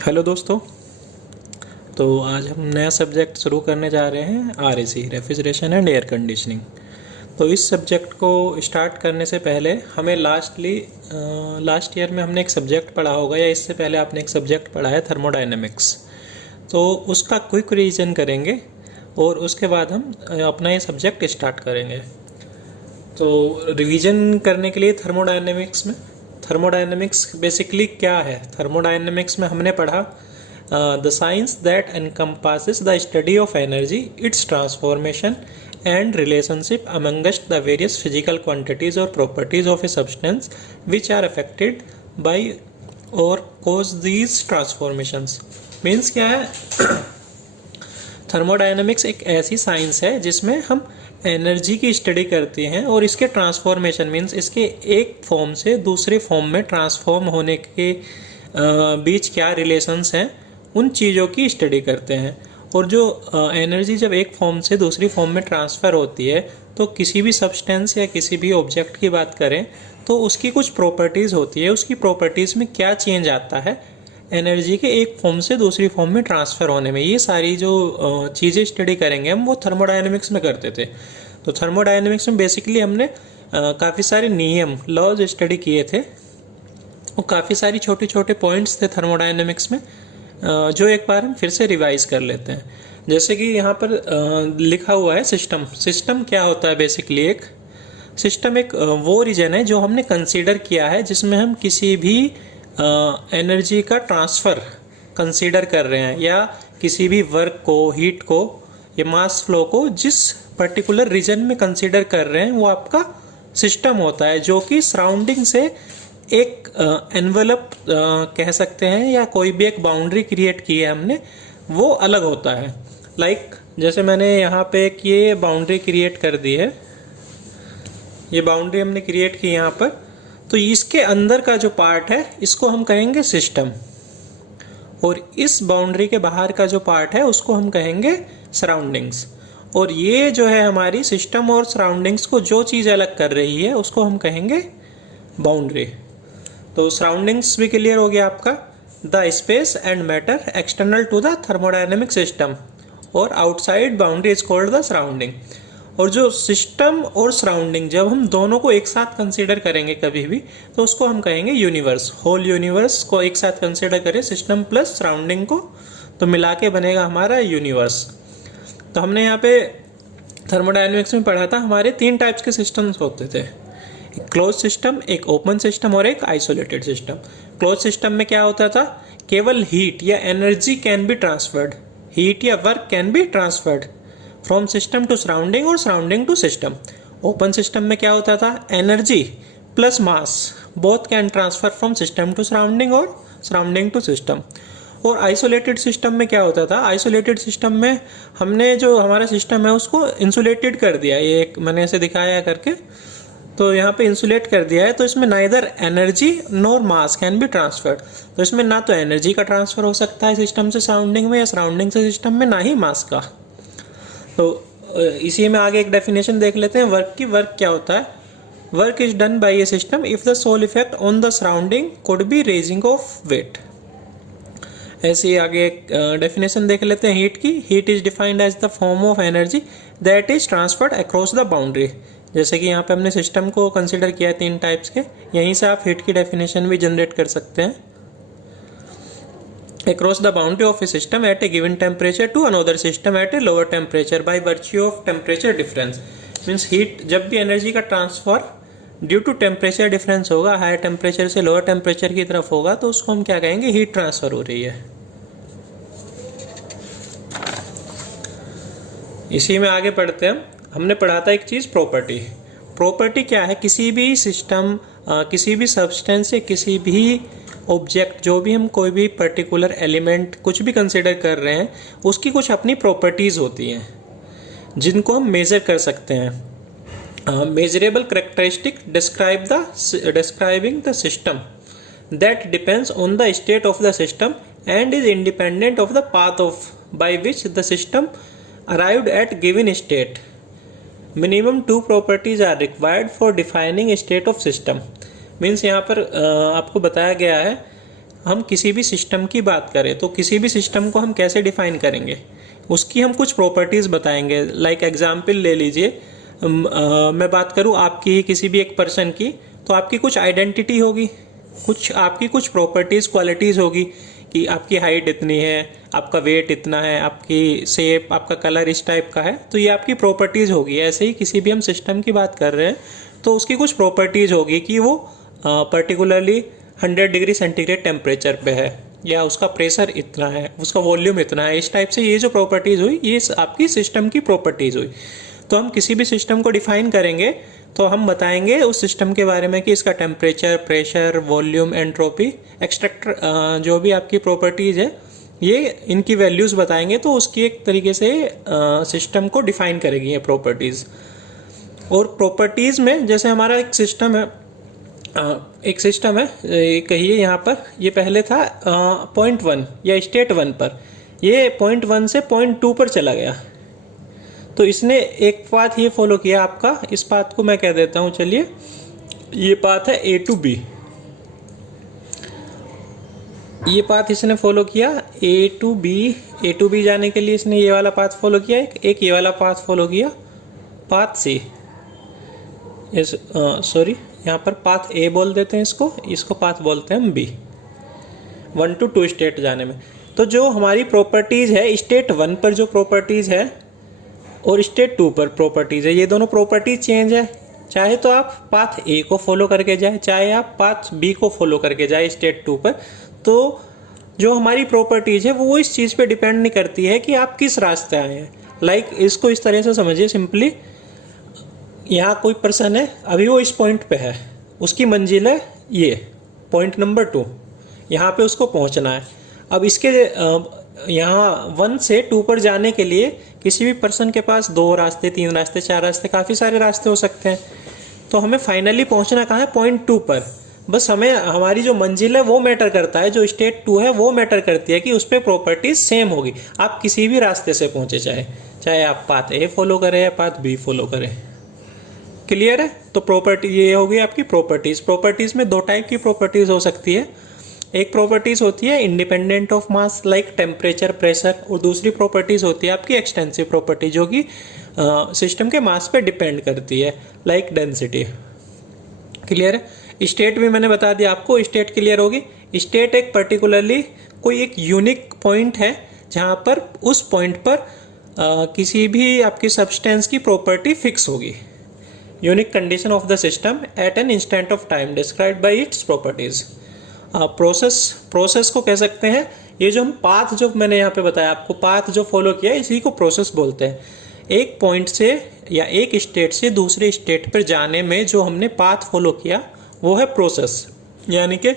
Hello दोस्तों। तो आज हम नया सब्जेक्ट शुरू करने जा रहे हैं RAC, refrigeration and air conditioning. तो इस सब्जेक्ट को स्टार्ट करने से पहले हमें लास्ट ईयर में हमने एक सब्जेक्ट पढ़ा होगा, या इससे पहले आपने एक सब्जेक्ट पढ़ा है थर्मोडायनेमिक्स। तो उसका क्विक रिवीजन करेंगे और उसके बाद हम अपना ये सब्जेक्ट स्टार्ट करेंगे। तो रिवीजन करने के लिए थर्मोडायनेमिक्स बेसिकली क्या है। थर्मोडायनेमिक्स में हमने पढ़ा the science that encompasses the study of energy, its transformation and relationship amongst the various physical quantities और properties of a substance which are affected by और कॉज दीज ट्रांसफॉर्मेशंस। मीन्स क्या है, thermodynamics एक ऐसी science है जिसमें हम energy की स्टडी करते हैं और इसके ट्रांसफॉर्मेशन मीन्स इसके एक फॉर्म से दूसरे फॉर्म में ट्रांसफॉर्म होने के बीच क्या रिलेशंस हैं, उन चीज़ों की स्टडी करते हैं। और जो एनर्जी जब एक फॉर्म से दूसरी फॉर्म में ट्रांसफ़र होती है तो किसी भी सब्सटेंस या किसी भी ऑब्जेक्ट की बात करें तो उसकी कुछ प्रॉपर्टीज़ होती है। उसकी प्रॉपर्टीज़ में क्या चेंज आता है एनर्जी के एक फॉर्म से दूसरी फॉर्म में ट्रांसफ़र होने में, ये सारी जो चीज़ें स्टडी करेंगे हम, वो थर्मोडायनेमिक्स में करते थे। तो थर्मोडायनेमिक्स में बेसिकली हमने काफ़ी सारे नियम, लॉज स्टडी किए थे और काफ़ी सारी छोटे छोटे पॉइंट्स थे थर्मोडायनेमिक्स में, जो एक बार हम फिर से रिवाइज कर लेते हैं। जैसे कि यहाँ पर लिखा हुआ है सिस्टम। सिस्टम क्या होता है? बेसिकली एक सिस्टम एक वो रीजन है जो हमने कंसीडर किया है जिसमें हम किसी भी एनर्जी का ट्रांसफ़र कंसीडर कर रहे हैं, या किसी भी वर्क को, हीट को या मास फ्लो को जिस पर्टिकुलर रीजन में कंसीडर कर रहे हैं वो आपका सिस्टम होता है, जो कि सराउंडिंग से एक एनवेलप कह सकते हैं, या कोई भी एक बाउंड्री क्रिएट की है हमने, वो अलग होता है। लाइक जैसे मैंने यहाँ पे एक ये बाउंड्री क्रिएट कर दी है, ये बाउंड्री हमने क्रिएट की यहाँ पर, तो इसके अंदर का जो पार्ट है इसको हम कहेंगे सिस्टम, और इस बाउंड्री के बाहर का जो पार्ट है उसको हम कहेंगे सराउंडिंग्स। और ये जो है हमारी सिस्टम और सराउंडिंग्स को जो चीज़ अलग कर रही है उसको हम कहेंगे बाउंड्री। तो सराउंडिंग्स भी क्लियर हो गया आपका। The space and matter external to the thermodynamic system और outside boundary is called the surrounding. और जो सिस्टम और सराउंडिंग जब हम दोनों को एक साथ कंसीडर करेंगे कभी भी, तो उसको हम कहेंगे यूनिवर्स। होल यूनिवर्स को एक साथ कंसीडर करें, सिस्टम प्लस सराउंडिंग को, तो मिला के बनेगा हमारा यूनिवर्स। तो हमने यहाँ पे थर्मोडायनेमिक्स में पढ़ा था हमारे 3 टाइप्स के सिस्टम्स होते थे, एक क्लोज सिस्टम, एक ओपन सिस्टम और एक आइसोलेटेड सिस्टम। क्लोज सिस्टम में क्या होता था, केवल हीट या energy can be transferred, heat या work can be transferred from system to surrounding और surrounding to system. Open system में क्या होता था, energy plus mass both can transfer from system to surrounding और सराउंडिंग टू सिस्टम। और isolated system में क्या होता था, आइसोलेटेड सिस्टम में हमने जो हमारा सिस्टम है उसको इंसुलेटेड कर दिया, ये एक मैंने ऐसे दिखाया करके, तो यहाँ पे इंसुलेट कर दिया है, तो इसमें neither energy nor mass can be transferred. तो इसमें ना तो एनर्जी का ट्रांसफर हो सकता है सिस्टम से सराउंडिंग में, या सराउंडिंग से सिस्टम में, ना ही मास का। तो इसी में आगे एक डेफिनेशन देख लेते हैं वर्क की। वर्क क्या होता है, work is done by a system if the sole effect on the surrounding could be raising of weight. ऐसे ही आगे एक डेफिनेशन देख लेते हैं हीट की। Heat is defined as the form of energy that is transferred across the boundary. जैसे कि यहाँ पे हमने सिस्टम को कंसिडर किया है 3 टाइप्स के, यहीं से आप हीट की डेफिनेशन भी जनरेट कर सकते हैं। across the boundary of a system at a given temperature to another system at a lower temperature by virtue of temperature difference। Means heat जब भी एनर्जी का transfer due to temperature difference होगा, higher temperature से lower temperature की तरफ होगा, तो उसको हम क्या कहेंगे, हीट ट्रांसफर हो रही है। इसी में आगे पढ़ते हैं, हमने पढ़ा था एक चीज़ प्रॉपर्टी। प्रॉपर्टी क्या है, किसी भी सिस्टम, किसी भी सब्सटेंस या किसी भी ऑब्जेक्ट, जो भी हम कोई भी पर्टिकुलर एलिमेंट कुछ भी कंसिडर कर रहे हैं, उसकी कुछ अपनी प्रॉपर्टीज़ होती हैं जिनको हम मेज़र कर सकते हैं। Measurable characteristic describing the system that depends on the state of the system and is independent of the path of by which the system arrived at given state. Minimum 2 properties are required for defining state of system. Means यहाँ पर आपको बताया गया है हम किसी भी system की बात करें तो किसी भी सिस्टम को हम कैसे डिफाइन करेंगे, उसकी हम कुछ प्रॉपर्टीज़ बताएंगे। लाइक एग्जाम्पल ले लीजिए, मैं बात करूँ आपकी ही किसी भी एक पर्सन की, तो आपकी कुछ आइडेंटिटी होगी, कुछ आपकी कुछ प्रॉपर्टीज़ क्वालिटीज़ होगी कि आपकी हाइट इतनी है, आपका वेट इतना है, आपकी शेप, आपका कलर इस टाइप का है, तो ये आपकी प्रॉपर्टीज़ होगी। ऐसे ही किसी भी हम सिस्टम की बात कर रहे हैं तो उसकी कुछ प्रॉपर्टीज़ होगी कि वो पर्टिकुलरली 100 डिग्री सेंटीग्रेड टेम्परेचर पे है, या उसका प्रेशर इतना है, उसका वॉल्यूम इतना है। इस टाइप से ये जो प्रॉपर्टीज़ हुई ये आपकी सिस्टम की प्रॉपर्टीज़ हुई। तो हम किसी भी सिस्टम को डिफाइन करेंगे तो हम बताएंगे उस सिस्टम के बारे में कि इसका temperature, pressure, volume, entropy, extractor, जो भी आपकी प्रॉपर्टीज़ है ये इनकी वैल्यूज़ बताएंगे। तो उसकी एक तरीके से सिस्टम को डिफाइन करेगी ये प्रॉपर्टीज़। और प्रॉपर्टीज़ में जैसे हमारा एक सिस्टम है, कहिए यहाँ पर ये पहले था पॉइंट 1 या स्टेट 1 पर, ये पॉइंट 1 से पॉइंट 2 पर चला गया। तो इसने एक पाथ ये फॉलो किया आपका, इस पाथ को मैं कह देता हूँ, चलिए ये पाथ है A to B। ये पाथ इसने फॉलो किया A to B जाने के लिए इसने ये वाला पाथ फॉलो किया, एक ये वाला पाथ फॉलो किया, पाथ C, सॉरी यहाँ पर पाथ A बोल देते हैं इसको पाथ बोलते हैं हम B, 1 to 2 स्टेट जाने में। तो जो हमारी प्रॉपर्टीज़ है स्टेट 1 पर जो प्रॉपर्टीज़ है और स्टेट 2 पर प्रॉपर्टीज़ है, ये दोनों प्रॉपर्टीज चेंज है। चाहे तो आप पाथ A को फॉलो करके जाए, चाहे आप पाथ B को फॉलो करके जाए स्टेट 2 पर। तो जो हमारी प्रॉपर्टीज़ है वो इस चीज़ पे डिपेंड नहीं करती है कि आप किस रास्ते आए हैं। लाइक इसको इस तरह से समझिए सिंपली, यहाँ कोई पर्सन है, अभी वो इस पॉइंट पे है, उसकी मंजिल है ये पॉइंट नंबर 2, यहाँ पे उसको पहुँचना है। अब इसके यहाँ 1 से 2 पर जाने के लिए किसी भी पर्सन के पास 2 रास्ते, 3 रास्ते, 4 रास्ते, काफ़ी सारे रास्ते हो सकते हैं। तो हमें फाइनली पहुँचना कहाँ है, पॉइंट 2 पर। बस हमें हमारी जो मंजिल है वो मैटर करता है, जो स्टेट 2 है वो मैटर करती है कि उस पर प्रॉपर्टीज सेम होगी। आप किसी भी रास्ते से पहुँचे, चाहे आप पाथ A फॉलो करें या पाथ B फॉलो करें। क्लियर है? तो प्रॉपर्टी ये होगी आपकी प्रॉपर्टीज। प्रॉपर्टीज में 2 टाइप की प्रॉपर्टीज हो सकती है। एक प्रॉपर्टीज होती है independent of mass, like temperature, pressure, और दूसरी प्रॉपर्टीज होती है आपकी एक्सटेंसिव प्रॉपर्टी, जो कि सिस्टम के मास पे डिपेंड करती है, लाइक डेंसिटी। क्लियर है? स्टेट भी मैंने बता दिया आपको, स्टेट क्लियर होगी। स्टेट एक पर्टिकुलरली कोई एक यूनिक पॉइंट है जहाँ पर उस पॉइंट पर किसी भी आपकी सब्सटेंस की प्रॉपर्टी फिक्स होगी। Unique condition of the system eight an instant of time described bye its properties. Process को कह सकते हैं, ये जो हम पाथ जो मैंने यहाँ पे बताया आपको, पाथ जो फॉलो किया इसी को प्रोसेस बोलते हैं। एक पॉइंट से या एक स्टेट से दूसरे स्टेट पर जाने में जो हमने पाथ फॉलो किया वो है प्रोसेस। यानी कि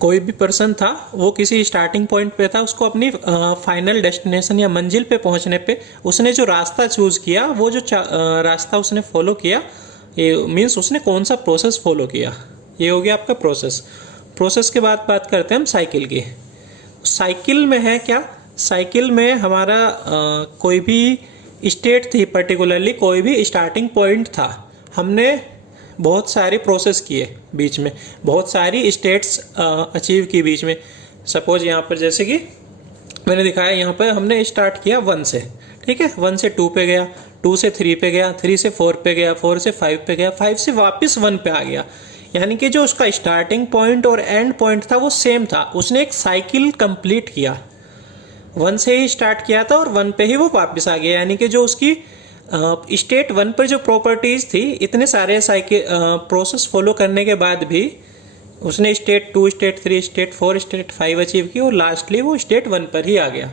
कोई भी पर्सन था, वो किसी स्टार्टिंग पॉइंट पे था, उसको अपनी फाइनल डेस्टिनेशन या मंजिल पे पहुंचने पे उसने जो रास्ता चूज किया, वो जो रास्ता उसने फॉलो किया, ये मीन्स उसने कौन सा प्रोसेस फॉलो किया, ये हो गया आपका प्रोसेस। प्रोसेस के बाद बात करते हैं हम साइकिल की। साइकिल में है क्या, साइकिल में हमारा कोई भी स्टेट थी, पर्टिकुलरली कोई भी स्टार्टिंग पॉइंट था, हमने बहुत सारे प्रोसेस किए, बीच में बहुत सारी स्टेट्स अचीव की बीच में। सपोज यहाँ पर जैसे कि मैंने दिखाया, यहाँ पर हमने स्टार्ट किया 1 से, ठीक है, 1 से 2 पे गया, 2 से 3 पे गया, 3 से 4 पे गया, 4 से 5 पे गया, 5 से वापस 1 पे आ गया। यानी कि जो उसका स्टार्टिंग पॉइंट और एंड पॉइंट था वो सेम था, उसने एक साइकिल कंप्लीट किया, 1 से ही स्टार्ट किया था और 1 पे ही वो वापस आ गया। यानी कि जो उसकी स्टेट 1 पर जो प्रॉपर्टीज थी, इतने सारे साइकिल प्रोसेस फॉलो करने के बाद भी उसने state 2, state 3, state 4, state 5 achieve की और लास्टली वो स्टेट 1 पर ही आ गया।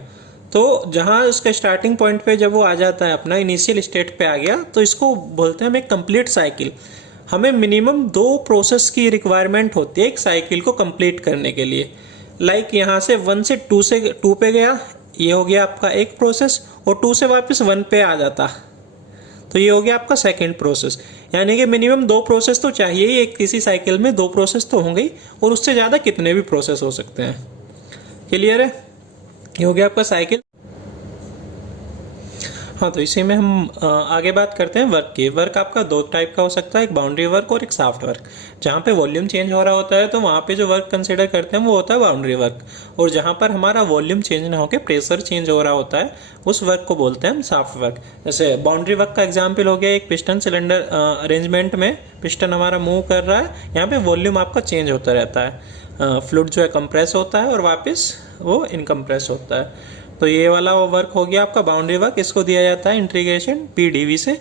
तो जहाँ उसका स्टार्टिंग पॉइंट पे जब वो आ जाता है, अपना इनिशियल स्टेट पे आ गया, तो इसको बोलते हैं हम एक कंप्लीट साइकिल। हमें मिनिमम 2 प्रोसेस की रिक्वायरमेंट होती है एक साइकिल को कंप्लीट करने के लिए। लाइक यहाँ से 1 से 2 पे गया, ये हो गया आपका एक प्रोसेस, और 2 से वापस 1 पे आ जाता, तो ये हो गया आपका सेकंड प्रोसेस। यानी कि मिनिमम 2 प्रोसेस तो चाहिए ही, एक किसी साइकिल में 2 प्रोसेस तो होंगे ही, और उससे ज़्यादा कितने भी प्रोसेस हो सकते हैं। क्लियर है? ये हो गया आपका साइकिल। हाँ, तो इसी में हम आगे बात करते हैं वर्क की। वर्क आपका दो टाइप का हो सकता है, एक बाउंड्री वर्क और एक सॉफ्ट वर्क। जहाँ पे वॉल्यूम चेंज हो रहा होता है तो वहाँ पे जो वर्क कंसिडर करते हैं वो होता है बाउंड्री वर्क, और जहाँ पर हमारा वॉल्यूम चेंज ना होकर प्रेशर चेंज हो रहा होता है उस वर्क को बोलते हैं हम सॉफ्ट वर्क। जैसे बाउंड्री वर्क का एग्जाम्पल हो गया, एक पिस्टन सिलेंडर अरेंजमेंट में पिस्टन हमारा मूव कर रहा है, यहाँ पे वॉल्यूम आपका चेंज होता रहता है, फ्लूइड जो है कंप्रेस होता है और वापस वो इनकम्प्रेस होता है। तो ये वाला वो वर्क हो गया आपका बाउंड्री वर्क, इसको दिया जाता है इंटीग्रेशन PdV से।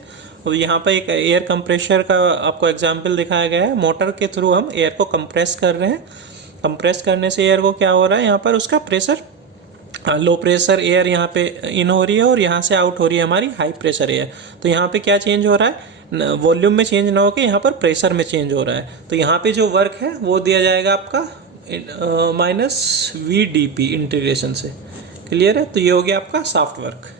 और यहाँ पर एक एयर कंप्रेशर का आपको एग्जांपल दिखाया गया है, मोटर के थ्रू हम एयर को कंप्रेस कर रहे हैं। कंप्रेस करने से एयर को क्या हो रहा है, यहाँ पर उसका प्रेशर, लो प्रेशर एयर यहाँ पे इन हो रही है और यहाँ से आउट हो रही है हमारी हाई प्रेशर एयर। तो यहाँ पे क्या चेंज हो रहा है, वॉल्यूम में चेंज ना होकर यहाँ पर प्रेशर में चेंज हो रहा है। तो यहाँ पे जो वर्क है वो दिया जाएगा आपका -VdP इंटीग्रेशन से। क्लियर है? तो ये हो गया आपका सॉफ्ट वर्क।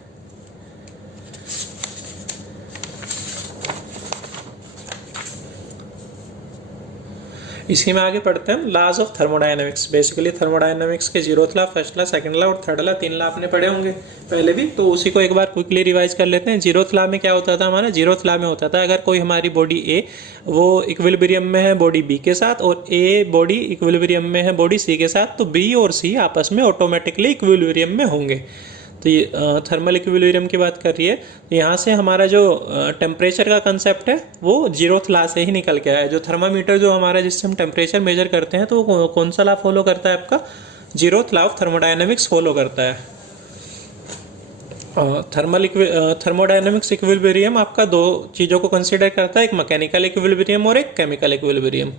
इसी में आगे पढ़ते हैं laws of thermodynamics. Basically thermodynamics के 0th law, 1st law, 2nd law और 3rd लॉ, 3 लॉ आपने पढ़े होंगे पहले भी, तो उसी को एक बार क्विकली रिवाइज कर लेते हैं। 0th लॉ में क्या होता था हमारा, 0th लॉ में होता था अगर कोई हमारी बॉडी ए वो इक्विलिब्रियम में है बॉडी बी के साथ और ए बॉडी इक्विलिब्रियम में है बॉडी सी के साथ, तो बी और सी आपस में ऑटोमेटिकली इक्विलिब्रियम में होंगे। तो ये थर्मल इक्विलिब्रियम की बात कर रही है। तो यहाँ से हमारा जो टेम्परेचर का कंसेप्ट है वो 0th लॉ से ही निकल के आया है। जो थर्मामीटर जो हमारा जिससे हम टेम्परेचर मेजर करते हैं तो वो कौन सा लॉ फॉलो करता है आपका, 0th law of thermodynamics follow करता है। थर्मोडायनेमिक्स इक्विलिब्रियम आपका दो चीज़ों को कंसिडर करता है, एक मैकेनिकल इक्विलिब्रियम और एक केमिकल इक्विलिब्रियम।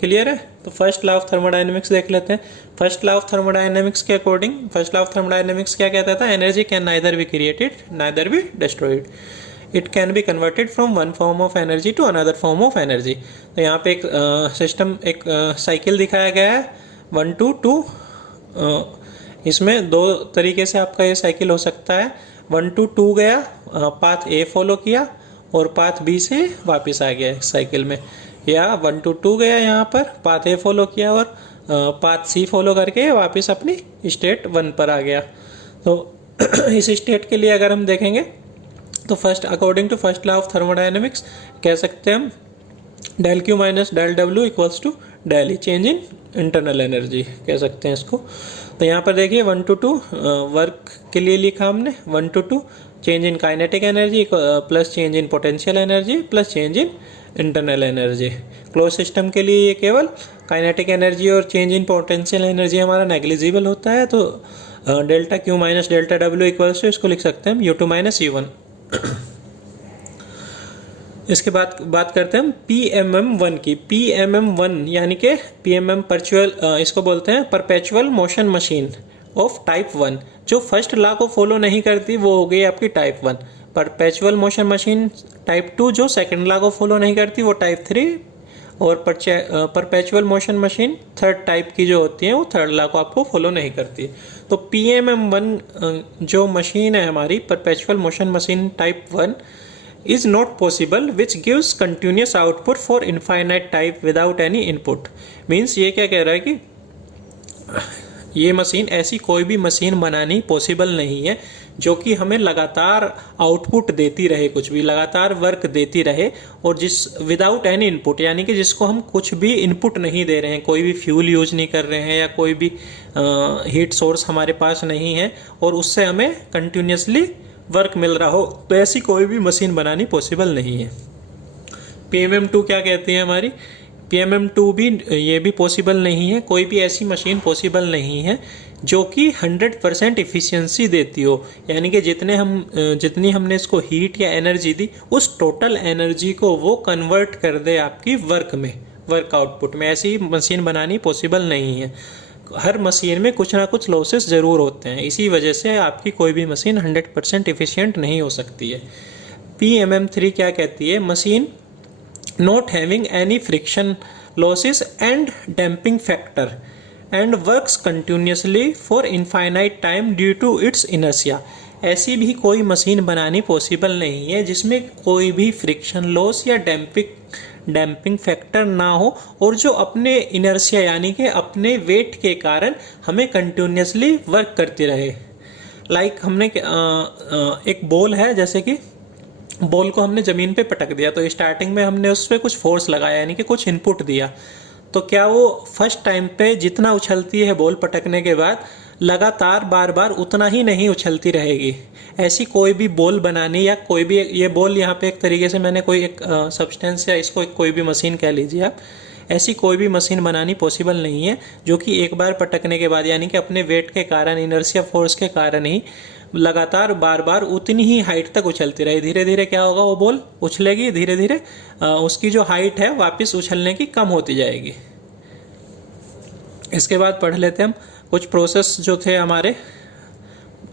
क्लियर है? तो फर्स्ट लॉ ऑफ थर्मोडायनेमिक्स देख लेते हैं। फर्स्ट लॉ ऑफ थर्मोडायनेमिक्स के according first law of thermodynamics क्या कहता था, energy can neither be created neither be destroyed, it can be converted from one form of energy to another form of energy. तो यहाँ पे एक system, एक cycle दिखाया गया है 1 to 2। इसमें दो तरीके से आपका ये साइकिल हो सकता है। 1 to 2 गया, पाथ ए फॉलो किया और पाथ बी से वापस आ गया साइकिल में, या 1 to 2 गया यहाँ पर, पाथ ए फॉलो किया और पाथ सी फॉलो करके वापस अपनी स्टेट 1 पर आ गया। तो इस स्टेट के लिए अगर हम देखेंगे तो first according to first law of thermodynamics कह सकते हैं हम del Q minus del W equals to del E, change in internal energy कह सकते हैं इसको। तो यहाँ पर देखिए 1 to 2 वर्क के लिए लिखा हमने, 1 to 2 change in kinetic energy plus change in potential energy plus change in internal energy. Close system के लिए ये केवल काइनेटिक एनर्जी और चेंज इन पोटेंशियल एनर्जी हमारा नेग्लिजिबल होता है। तो delta Q minus delta W equals to, इसको लिख सकते हैं हम U2 माइनस U1। इसके बाद बात करते हैं हम PMM1 की। PMM1 यानी कि PMM परचुअल, इसको बोलते हैं perpetual motion machine of type 1। जो फर्स्ट लॉ को फॉलो नहीं करती वो हो गई आपकी type 1। Perpetual motion machine type 2 जो सेकंड लॉ को फॉलो नहीं करती वो टाइप 3, और perpetual motion machine third type की जो होती है वो थर्ड लॉ को आपको फॉलो नहीं करती। तो PMM1 जो मशीन है हमारी perpetual motion machine type 1 is not possible which gives continuous output for infinite type without any input। Means ये क्या कह रहा है कि ये मशीन, ऐसी कोई भी मशीन बनानी पॉसिबल नहीं है जो कि हमें लगातार आउटपुट देती रहे, कुछ भी लगातार वर्क देती रहे, और जिस विदाउट एनी इनपुट, यानी कि जिसको हम कुछ भी इनपुट नहीं दे रहे हैं, कोई भी फ्यूल यूज नहीं कर रहे हैं या कोई भी हीट सोर्स हमारे पास नहीं है और उससे हमें कंटिन्यूसली वर्क मिल रहा हो, तो ऐसी कोई भी मशीन बनानी पॉसिबल नहीं है। PMM2 क्या कहती है हमारी, PMM2 भी ये भी पॉसिबल नहीं है, कोई भी ऐसी मशीन पॉसिबल नहीं है जो कि 100% इफ़िशियंसी देती हो, यानी कि जितनी हमने इसको हीट या एनर्जी दी उस टोटल एनर्जी को वो कन्वर्ट कर दे आपकी वर्क में, वर्क आउटपुट में। ऐसी मशीन बनानी पॉसिबल नहीं है। हर मशीन में कुछ ना कुछ लॉसेस ज़रूर होते हैं, इसी वजह से आपकी कोई भी मशीन 100% इफ़िशियंट नहीं हो सकती है। PMM3 क्या कहती है, machine not having any friction losses and damping factor and works continuously for infinite time due to its inertia। ऐसी भी कोई मशीन बनानी पॉसिबल नहीं है जिसमें कोई भी फ्रिक्शन लॉस या डैम्पिंग फैक्टर ना हो और जो अपने इनर्शिया यानी कि अपने वेट के कारण हमें कंटिन्यूसली वर्क करती रहे। लाइक हमने एक बॉल है, जैसे कि बॉल को हमने ज़मीन पे पटक दिया, तो स्टार्टिंग में हमने उस पर कुछ फोर्स लगाया, यानी कि कुछ इनपुट दिया, तो क्या वो फर्स्ट टाइम पे जितना उछलती है बॉल पटकने के बाद, लगातार बार बार उतना ही नहीं उछलती रहेगी। ऐसी कोई भी बॉल बनानी, या कोई भी, ये बॉल यहाँ पे एक तरीके से मैंने कोई एक सब्सटेंस या इसको कोई भी मशीन कह लीजिए आप, ऐसी कोई भी मशीन बनानी पॉसिबल नहीं है जो कि एक बार पटकने के बाद, यानी कि अपने वेट के कारण, इनर्शिया फोर्स के कारण ही लगातार बार बार उतनी ही हाइट तक उछलती रहे। धीरे धीरे क्या होगा, वो बॉल उछलेगी, धीरे धीरे उसकी जो हाइट है वापस उछलने की कम होती जाएगी। इसके बाद पढ़ लेते हैं हम कुछ प्रोसेस जो थे हमारे,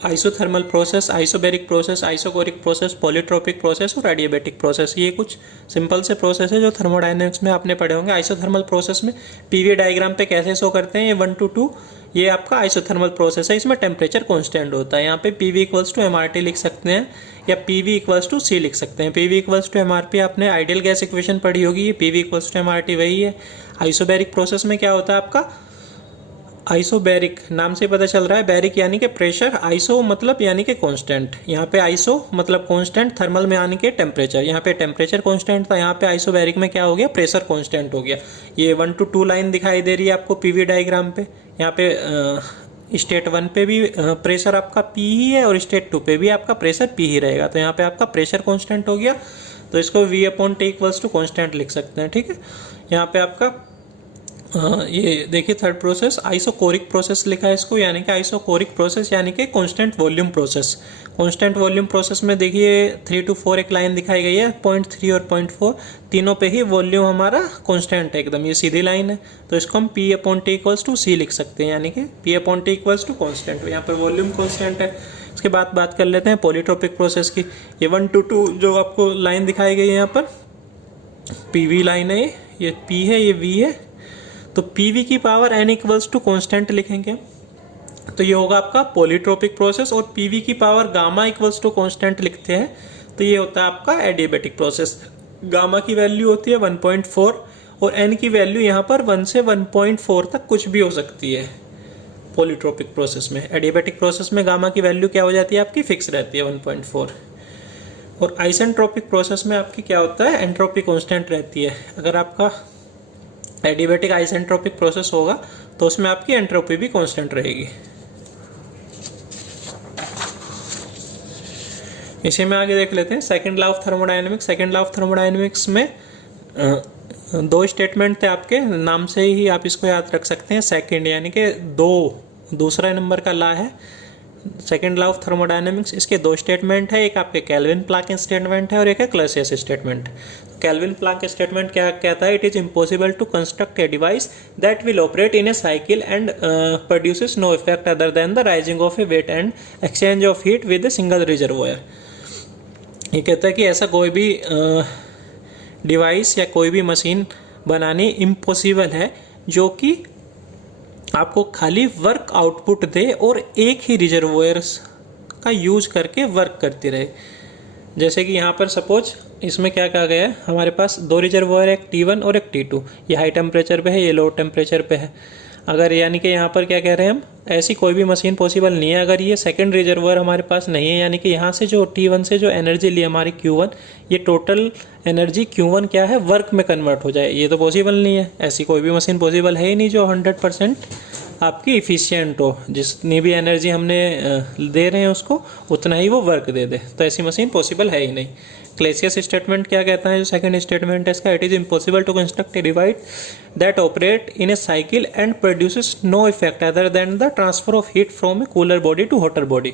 isothermal process, isobaric process, isochoric process, polytropic process और एडियाबैटिक प्रोसेस। ये कुछ सिंपल से प्रोसेस है जो थर्मोडायनेमिक्स में आपने पढ़े होंगे। आइसोथर्मल प्रोसेस में पीवी डायग्राम पे कैसे शो करते हैं, ये 1 to 2 ये आपका आइसोथर्मल प्रोसेस है। इसमें टेम्परेचर कांस्टेंट होता है। यहाँ पे पीवी इक्वल्स टू एमआरटी लिख सकते हैं या पीवी इक्वल्स टू सी लिख सकते हैं। पीवी इक्वल्स टू एमआरपी आपने आइडियल गैस इक्वेशन पढ़ी होगी, ये पीवी इक्वल्स टू एमआरटी वही है। आइसोबैरिक प्रोसेस में क्या होता है आपका, आइसोबैरिक नाम से पता चल रहा है, बैरिक यानी कि प्रेशर, आइसो मतलब यानी कि कांस्टेंट, यहाँ पे आइसो मतलब कांस्टेंट, थर्मल में यानी कि टेम्परेचर, यहाँ पे टेम्परेचर कांस्टेंट था, यहाँ पे आइसोबैरिक में क्या हो गया, प्रेशर कांस्टेंट हो गया। ये 1 to 2 लाइन दिखाई दे रही है आपको पीवी डायग्राम पे। यहाँ पे स्टेट 1 पे भी प्रेशर आपका पी ही है और स्टेट 2 पे भी आपका प्रेशर पी ही रहेगा, तो यहाँ पे आपका प्रेशर कांस्टेंट हो गया, तो इसको V/T इक्वल्स टू कांस्टेंट लिख सकते हैं, ठीक है। यहाँ पे आपका ये देखिए थर्ड प्रोसेस आइसोकोरिक प्रोसेस लिखा है इसको, यानी कि आइसोकोरिक प्रोसेस यानी कि constant volume process. Constant volume process में देखिए 3 to 4 एक लाइन दिखाई गई है, 0.3 और 0.4 तीनों पे ही वॉल्यूम हमारा कांस्टेंट है एकदम, ये सीधी लाइन है, तो इसको हम P/T इक्वल्स टू सी लिख सकते हैं, यानी कि P/T इक्वल्स टू कांस्टेंट, यहाँ पर वॉल्यूम कांस्टेंट है। इसके बाद बात कर लेते हैं पॉलीट्रोपिक प्रोसेस की। ये 1 to 2 जो आपको लाइन दिखाई गई है यहाँ पर PV लाइन है, ये P है, ये V है, तो PV की power n equals to constant लिखेंगे, तो ये होगा आपका पॉलीट्रोपिक प्रोसेस। और PV की power gamma equals to constant लिखते हैं, तो ये होता है आपका एडियाबैटिक प्रोसेस। गामा की वैल्यू होती है 1.4 और n की वैल्यू यहाँ पर 1 से 1.4 तक कुछ भी हो सकती है पॉलीट्रोपिक प्रोसेस में। एडियाबैटिक प्रोसेस में गामा की वैल्यू क्या हो जाती है आपकी, फिक्स रहती है 1.4। और आइसेंट्रोपिक प्रोसेस में आपकी क्या होता है, एंट्रोपी कॉन्स्टेंट रहती है। अगर आपका एडियाबैटिक आइसेंट्रोपिक प्रोसेस होगा तो उसमें आपकी एंट्रोपी भी कांस्टेंट रहेगी। इसी में आगे देख लेते हैं second law of thermodynamics. Second law of thermodynamics में दो स्टेटमेंट थे आपके, नाम से ही आप इसको याद रख सकते हैं। सेकंड यानी कि दूसरा नंबर का लॉ है सेकंड लॉ ऑफ थर्मोडायनेमिक्स। इसके दो स्टेटमेंट है, एक आपके केल्विन प्लैंक स्टेटमेंट है और एक है Clausius statement. Kelvin Planck statement क्या कहता है, it is impossible to construct a device that will operate in a cycle and produces no effect other than the raising of a weight and exchange of heat with a single reservoir. ये कहता है कि ऐसा कोई भी device या कोई भी मशीन बनानी इम्पॉसिबल है जो कि आपको खाली वर्क आउटपुट दे और एक ही रिजर्वोयर्स का यूज करके वर्क करती रहे। जैसे कि यहाँ पर सपोज इसमें क्या कहा गया है, हमारे पास दो रिजर्वोयर, एक T1 और एक T2। ये हाई टेम्परेचर पे है, ये लो टेम्परेचर पे है। अगर यानी कि यहाँ पर क्या कह रहे हैं हम, ऐसी कोई भी मशीन पॉसिबल नहीं है अगर ये सेकंड रिजर्वोयर हमारे पास नहीं है, यानी कि यहाँ से जो T1 से जो एनर्जी ली हमारी Q1, ये टोटल एनर्जी Q1 क्या है, वर्क में कन्वर्ट हो जाए। ये तो पॉसिबल नहीं है, ऐसी कोई भी मशीन पॉसिबल है ही नहीं जो 100% आपकी इफ़िशियंट हो, जितनी भी एनर्जी हमने दे रहे हैं उसको उतना ही वो वर्क दे दे, तो ऐसी मशीन पॉसिबल है ही नहीं। क्लैसियस स्टेटमेंट क्या कहता है, जो सेकंड स्टेटमेंट है इसका, it is impossible to construct a device that operate in a cycle and produces no effect other than the transfer of heat from a cooler body to hotter body.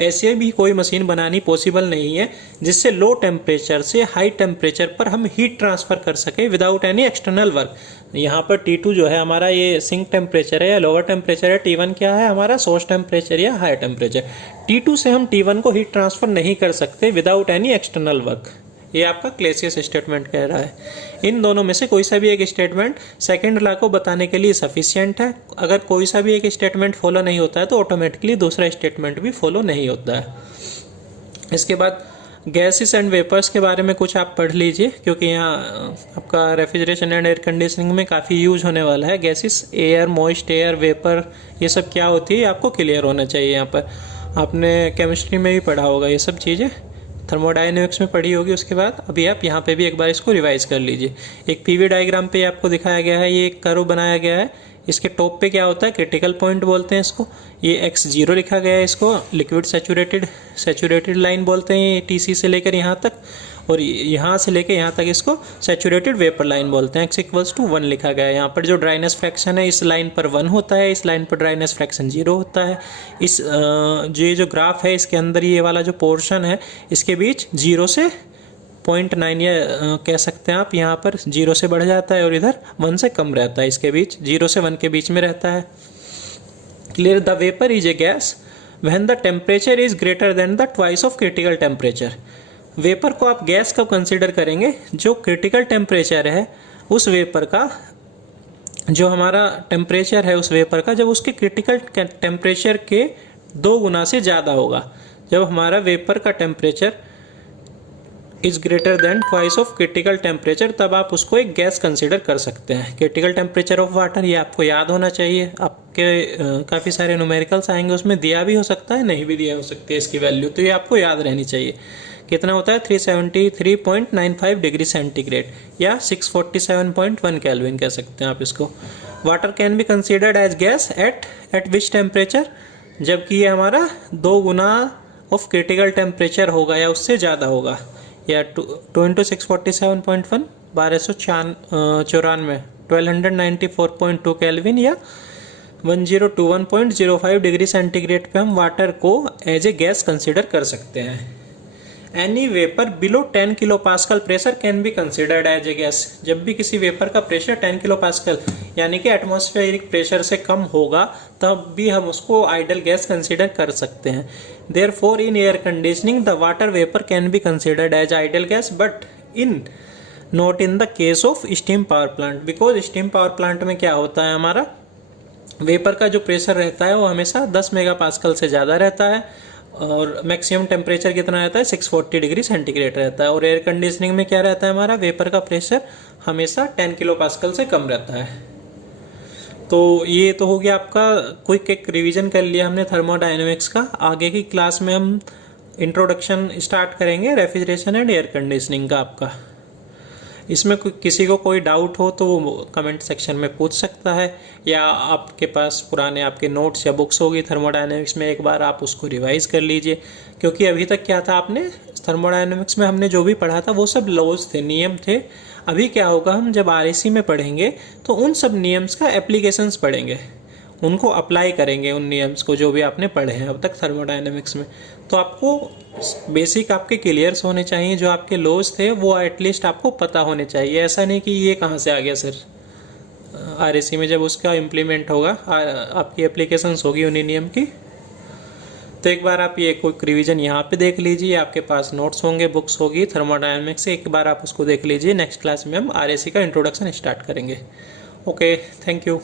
ऐसे भी कोई machine बनानी possible नहीं है जिससे low temperature से high temperature पर हम हीट ट्रांसफर कर सके विदाउट एनी एक्सटर्नल वर्क। यहाँ पर T2 जो है हमारा ये सिंक टेम्परेचर है या लोअर टेम्परेचर है, T1 क्या है हमारा सोर्स टेम्परेचर या हाई टेम्परेचर। T2 से हम T1 को हीट ट्रांसफर नहीं कर सकते विदाउट एनी एक्सटर्नल वर्क। ये आपका क्लैसियस स्टेटमेंट कह रहा है। इन दोनों में से कोई सा भी एक स्टेटमेंट सेकंड लॉ को बताने के लिए सफिशिएंट है। अगर कोई सा भी एक स्टेटमेंट फॉलो नहीं होता है तो ऑटोमेटिकली दूसरा स्टेटमेंट भी फॉलो नहीं होता है। इसके बाद गैसेस एंड वेपर्स के बारे में कुछ आप पढ़ लीजिए, क्योंकि यहाँ आपका रेफ्रिजरेशन एंड एयर कंडीशनिंग में काफ़ी यूज होने वाला है। Gases, air, moist air, vapour, ये सब क्या होती है आपको क्लियर होना चाहिए यहाँ पर। आपने केमिस्ट्री में भी पढ़ा होगा ये सब चीज़ें, थर्मोडायनेमिक्स में पढ़ी होगी उसके बाद। अभी आप यहाँ पे भी एक बार इसको रिवाइज कर लीजिए। एक पीवी डायग्राम पे आपको दिखाया गया है, ये एक कर्व बनाया गया है, इसके टॉप पे क्या होता है, क्रिटिकल पॉइंट बोलते हैं इसको। ये x0 लिखा गया है, इसको लिक्विड सैचुरेटेड लाइन बोलते हैं, ये TC से लेकर यहाँ तक, और यहाँ से लेकर यहाँ तक इसको सैचुरेटेड वेपर लाइन बोलते हैं। x=1 लिखा गया है। यहाँ पर जो ड्राइनेस फ्रैक्शन है इस लाइन पर 1 होता है, इस लाइन पर ड्राइनेस फ्रैक्शन 0 होता है। इस जो ग्राफ है इसके अंदर ये वाला जो पोर्शन है इसके बीच 0 से 0.9 या कह सकते हैं आप, यहाँ पर 0 से बढ़ जाता है और इधर 1 से कम रहता है, इसके बीच 0 से 1 के बीच में रहता है। Clear, the vapour is a gas when the temperature is greater than the twice of critical temperature. Vapour को आप गैस कब कंसिडर करेंगे, जो क्रिटिकल टेम्परेचर है उस वेपर का, जो हमारा टेम्परेचर है उस वेपर का, जब उसके क्रिटिकल टेम्परेचर के 2 गुना से ज़्यादा होगा। जब हमारा वेपर का temperature is greater than twice of critical temperature, तब आप उसको एक गैस कंसिडर कर सकते हैं। क्रिटिकल टेम्परेचर ऑफ वाटर, ये आपको याद होना चाहिए। आपके काफ़ी सारे न्यूमेरिकल्स आएंगे, उसमें दिया भी हो सकता है, नहीं भी दिया हो सकती है इसकी वैल्यू, तो ये आपको याद रहनी चाहिए। कितना होता है, 373.95 डिग्री सेंटीग्रेड या 647.1 केल्विन कह सकते हैं आप इसको। Water can be considered as gas at which temperature, जबकि ये हमारा 2 गुना ऑफ क्रिटिकल टेम्परेचर होगा या उससे ज़्यादा होगा, या 2 × 647.1 1294 1294.2 केल्विन या 1021.05 डिग्री सेंटीग्रेड पे हम वाटर को एज ए गैस कंसिडर कर सकते हैं। Any vapour below 10 kilo pascal pressure can be considered as a gas. जब भी किसी वेपर का प्रेशर 10 किलो पास्कल यानी कि एटमॉस्फेरिक प्रेशर से कम होगा, तब भी हम उसको आइडल गैस कंसिडर कर सकते हैं। Therefore in air conditioning the water vapour can be considered as ideal gas but not in the case of steam power plant, because steam power plant में क्या होता है, हमारा वेपर का जो प्रेशर रहता है वो हमेशा 10 मेगापास्कल से ज़्यादा रहता है और मैक्सिमम टेम्परेचर कितना रहता है, 640 डिग्री सेंटीग्रेड रहता है। और एयर कंडीशनिंग में क्या रहता है, हमारा वेपर का प्रेशर हमेशा 10 किलो पास्कल से कम रहता है। तो ये तो हो गया आपका क्विक एक रिवीजन कर लिया हमने थर्मोडायनेमिक्स का। आगे की क्लास में हम इंट्रोडक्शन स्टार्ट करेंगे रेफ्रिजरेशन एंड एयर कंडीशनिंग का आपका। इसमें किसी को कोई डाउट हो तो वो कमेंट सेक्शन में पूछ सकता है, या आपके पास पुराने आपके नोट्स या बुक्स होगी थर्मोडायनेमिक्स में, एक बार आप उसको रिवाइज कर लीजिए। क्योंकि अभी तक क्या था, आपने थर्मोडायनेमिक्स में हमने जो भी पढ़ा था वो सब लॉज थे, नियम थे। अभी क्या होगा, हम जब RAC में पढ़ेंगे तो उन सब नियम्स का एप्लीकेशंस पढ़ेंगे, उनको अप्लाई करेंगे उन नियम्स को जो भी आपने पढ़े हैं अब तक थर्मोडायनेमिक्स में। तो आपको बेसिक आपके क्लियर्स होने चाहिए, जो आपके लॉज थे वो एटलीस्ट आपको पता होने चाहिए। ऐसा नहीं कि ये कहाँ से आ गया सर, RAC में जब उसका इम्प्लीमेंट होगा, आपकी एप्लीकेशंस होगी उन्हीं नियम की। तो एक बार आप ये कोई रिवीजन यहाँ पे देख लीजिए, आपके पास नोट्स होंगे, बुक्स होगी थर्मोडायनेमिक्स से, एक बार आप उसको देख लीजिए। नेक्स्ट क्लास में हम RAC का इंट्रोडक्शन स्टार्ट करेंगे। Okay, thank you.